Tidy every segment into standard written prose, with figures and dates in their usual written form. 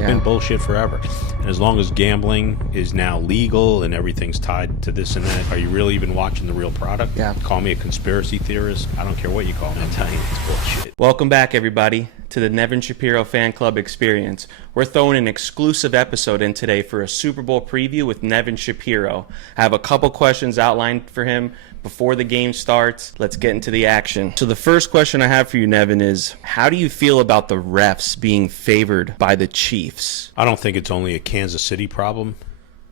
It's been bullshit forever. And as long as gambling is now legal and everything's tied to this and that, are you really even watching the real product? Yeah. Call me a conspiracy theorist. I don't care what you call me. I'm telling you, it's bullshit. Welcome back, everybody, to the Nevin Shapiro Fan Club experience. We're throwing an exclusive episode in today for a Super Bowl preview with Nevin Shapiro. I have a couple questions outlined for him before the game starts. Let's get into the action. So the first question I have for you, Nevin, is how do you feel about the refs being favored by the Chiefs? I don't think it's only a Kansas City problem.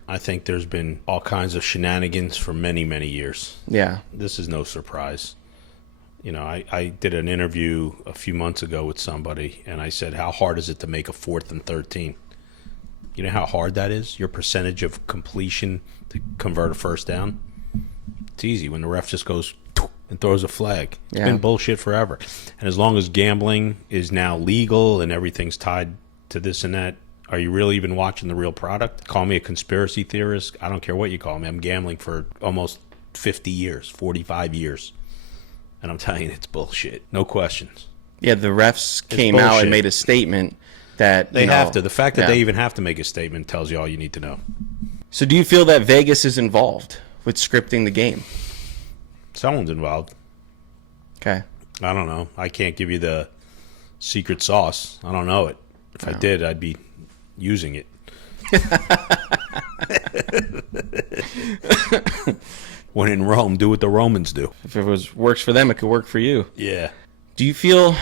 I think there's been all kinds of shenanigans for many, many years. Yeah. This is no surprise. You know, I did an interview a few months ago with somebody, and I said, how hard is it to make a 4th and 13? You know how hard that is? Your percentage of completion to convert a first down? It's easy when the ref just goes and throws a flag. It's been bullshit forever. And as long as gambling is now legal and everything's tied to this and that, are you really even watching the real product? Call me a conspiracy theorist. I don't care what you call me. I'm gambling for almost 50 years, 45 years. And I'm telling you, it's bullshit. No questions. Yeah, the refs came out and made a statement that they have to. The fact that they even have to make a statement tells you all you need to know. So do you feel that Vegas is involved with scripting the game? Someone's involved. Okay. I don't know. I can't give you the secret sauce. I don't know it. If I did, I'd be using it. When in Rome, do what the Romans do. If it works for them, it could work for you. Yeah. Do you feel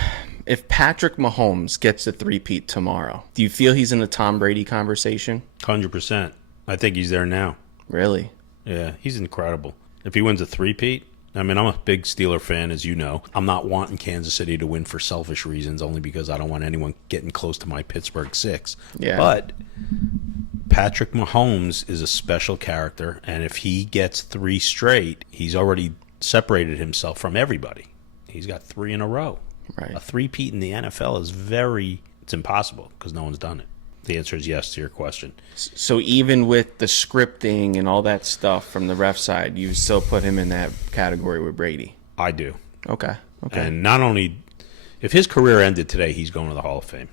if Patrick Mahomes gets a three-peat tomorrow, do you feel he's in the Tom Brady conversation? 100%. I think he's there now. Really? Yeah, he's incredible. If he wins a three-peat, I mean, I'm a big Steeler fan, as you know. I'm not wanting Kansas City to win for selfish reasons, only because I don't want anyone getting close to my Pittsburgh 6. Yeah. But Patrick Mahomes is a special character, and if he gets 3 straight, he's already separated himself from everybody. He's got 3 in a row. Right. A three-peat in the NFL is it's impossible because no one's done it. The answer is yes to your question. So even with the scripting and all that stuff from the ref side, you still put him in that category with Brady? I do. Okay. And not only, if his career ended today, he's going to the Hall of Fame.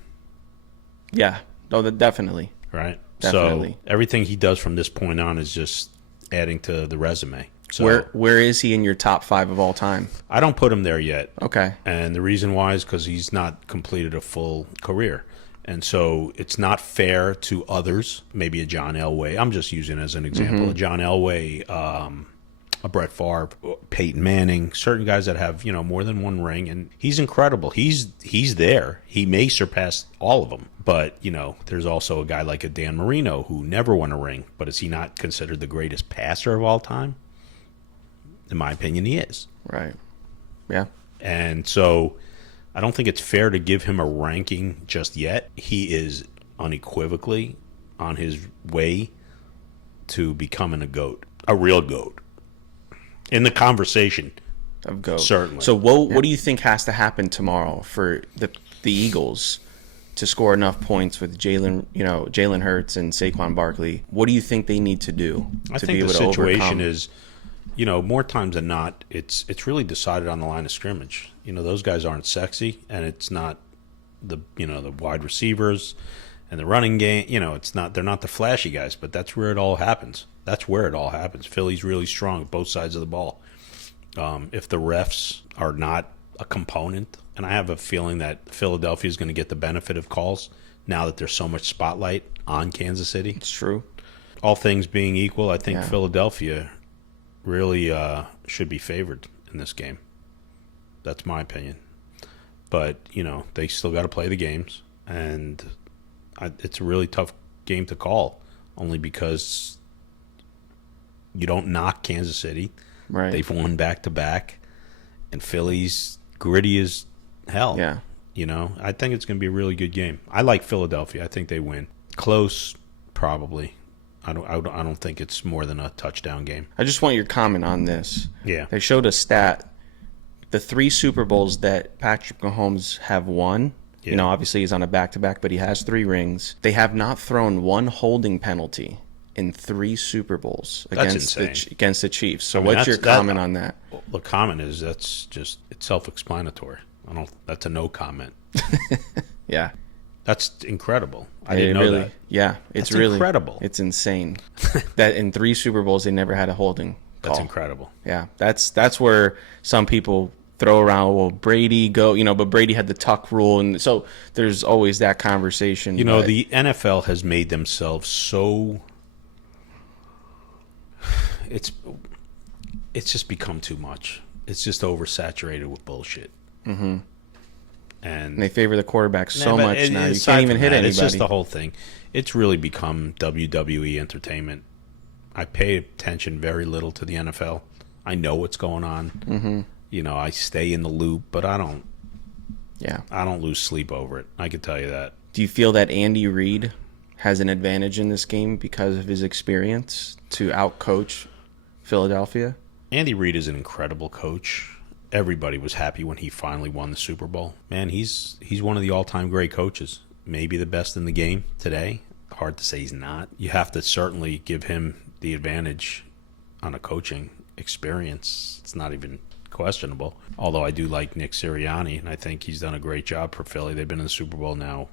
Yeah. Oh, definitely. Right? Definitely. So everything he does from this point on is just adding to the resume. So where is he in your top 5 of all time? I don't put him there yet. Okay. And the reason why is because he's not completed a full career. And so it's not fair to others, maybe a John Elway. I'm just using as an example. A John Elway, a Brett Favre, Peyton Manning, certain guys that have, more than one ring. And he's incredible. He's there. He may surpass all of them. But, there's also a guy like a Dan Marino who never won a ring. But is he not considered the greatest passer of all time? In my opinion, he is. Right. Yeah. And so I don't think it's fair to give him a ranking just yet. He is unequivocally on his way to becoming a GOAT, a real GOAT. In the conversation of GOAT. Certainly. So what do you think has to happen tomorrow for the Eagles to score enough points with Jalen Hurts and Saquon Barkley? What do you think they need to do to be able to overcome? I think the situation is, more times than not, it's really decided on the line of scrimmage. Those guys aren't sexy, and it's not the wide receivers and the running game. They're not the flashy guys, but that's where it all happens. Philly's really strong at both sides of the ball. If the refs are not a component, and I have a feeling that Philadelphia is going to get the benefit of calls now that there's so much spotlight on Kansas City. It's true. All things being equal, I think Philadelphia really should be favored in this game. That's my opinion. But, they still got to play the games. And it's a really tough game to call, only because you don't knock Kansas City. Right. They've won back-to-back. And Philly's gritty as hell. Yeah. I think it's going to be a really good game. I like Philadelphia. I think they win. Close, probably. I don't think it's more than a touchdown game. I just want your comment on this. Yeah. They showed a stat. The 3 Super Bowls that Patrick Mahomes have won, obviously he's on a back-to-back, but he has 3 rings. They have not thrown one holding penalty in 3 Super Bowls against the Chiefs. So what's your comment on that? The comment is it's self-explanatory. That's a no comment. Yeah. That's incredible. I didn't know that. Yeah, it's That's really incredible. It's insane that in 3 Super Bowls they never had a holding call. That's incredible. Yeah, that's where some people throw around, well, Brady but Brady had the tuck rule, and so there's always that conversation. The NFL has made themselves so it's just become too much. It's just oversaturated with bullshit. Mm-hmm. And they favor the quarterback so much now. You can't even hit anybody. It's just the whole thing. It's really become WWE entertainment. I pay attention very little to the NFL. I know what's going on. Mm-hmm. I stay in the loop, but I don't. Yeah, I don't lose sleep over it. I can tell you that. Do you feel that Andy Reid has an advantage in this game because of his experience to outcoach Philadelphia? Andy Reid is an incredible coach. Everybody was happy when he finally won the Super Bowl. Man, he's one of the all-time great coaches. Maybe the best in the game today. Hard to say he's not. You have to certainly give him the advantage on a coaching experience. It's not even questionable. Although I do like Nick Sirianni, and I think he's done a great job for Philly. They've been in the Super Bowl now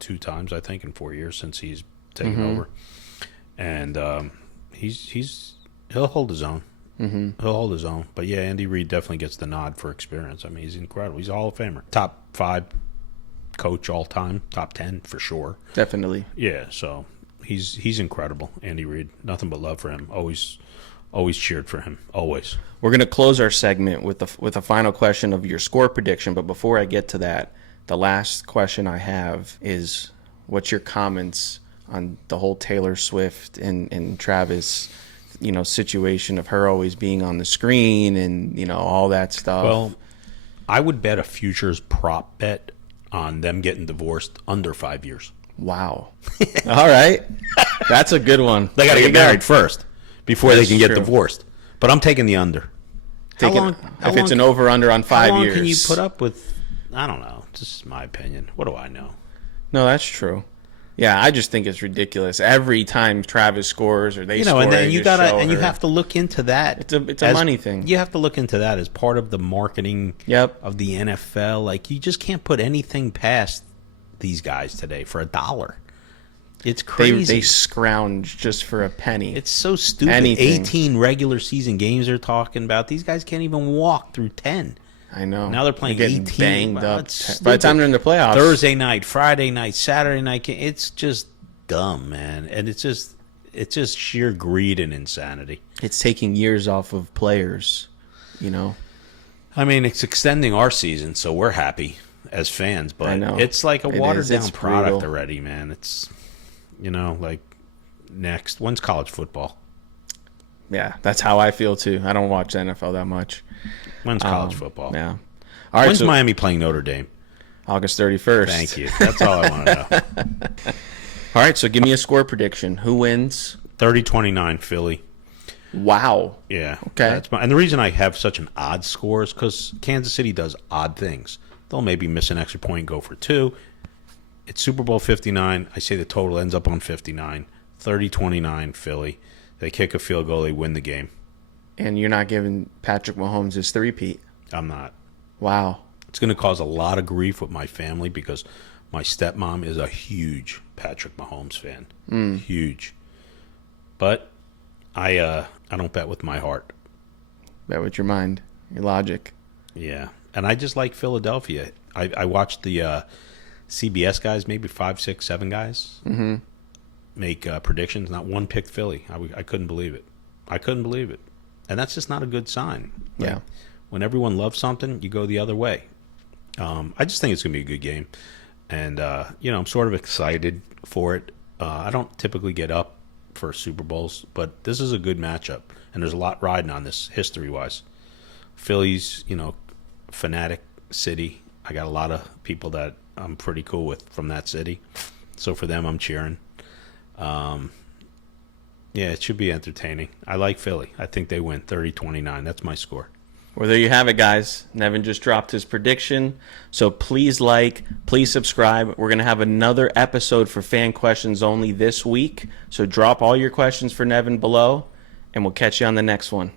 2 times, I think, in 4 years since he's taken over. And he'll hold his own. Mm-hmm. He'll hold his own. But yeah, Andy Reid definitely gets the nod for experience. I mean, he's incredible. He's a Hall of Famer. Top 5 coach all time. Top 10 for sure. Definitely. Yeah, so he's incredible, Andy Reid. Nothing but love for him. Always cheered for him. Always. We're going to close our segment with a final question of your score prediction. But before I get to that, the last question I have is, what's your comments on the whole Taylor Swift and Travis situation of her always being on the screen and all that stuff? Well, I would bet a futures prop bet on them getting divorced under 5 years. Wow. All right. That's a good one. They got to get married first before they can get divorced. But I'm taking the under. If it's an over-under on 5 years. How long can you put up with? I don't know. This is my opinion. What do I know? No, that's true. Yeah, I just think it's ridiculous. Every time Travis scores or they score, and then you have to look into that. It's a money thing. You have to look into that as part of the marketing of the NFL. Like, you just can't put anything past these guys today for $1. It's crazy. They scrounge just for a penny. It's so stupid. Anything. 18 regular season games they're talking about. These guys can't even walk through 10. I know. Now they're playing 18. Banged up. By the time they're in the playoffs. Thursday night, Friday night, Saturday night. It's just dumb, man. And it's just sheer greed and insanity. It's taking years off of players, I mean, it's extending our season, so we're happy as fans. But I know. It's like a watered-down product brutal. already, man. It's, like, next. When's college football? Yeah, that's how I feel, too. I don't watch the NFL that much. When's college football? Yeah. All right. When's Miami playing Notre Dame? August 31st. Thank you. That's all I want to know. All right, so give me a score prediction. Who wins? 30-29 Philly. Wow. Yeah. Okay. And the reason I have such an odd score is because Kansas City does odd things. They'll maybe miss an extra point and go for 2. It's Super Bowl 59. I say the total ends up on 59. 30-29 Philly. They kick a field goal. They win the game. And you're not giving Patrick Mahomes his three-peat? I'm not. Wow. It's going to cause a lot of grief with my family because my stepmom is a huge Patrick Mahomes fan. Huge. But I don't bet with my heart. Bet with your mind, your logic. Yeah. And I just like Philadelphia. I watched the CBS guys, maybe 5, 6, 7 guys, make predictions. Not one picked Philly. I couldn't believe it. And that's just not a good sign. Yeah. When everyone loves something, you go the other way. I just think it's going to be a good game. And, I'm sort of excited for it. I don't typically get up for Super Bowls, but this is a good matchup. And there's a lot riding on this history-wise. Philly's, fanatic city. I got a lot of people that I'm pretty cool with from that city. So for them, I'm cheering. Yeah, it should be entertaining. I like Philly. I think they win 30-29. That's my score. Well, there you have it, guys. Nevin just dropped his prediction. So please please subscribe. We're going to have another episode for fan questions only this week. So drop all your questions for Nevin below, and we'll catch you on the next one.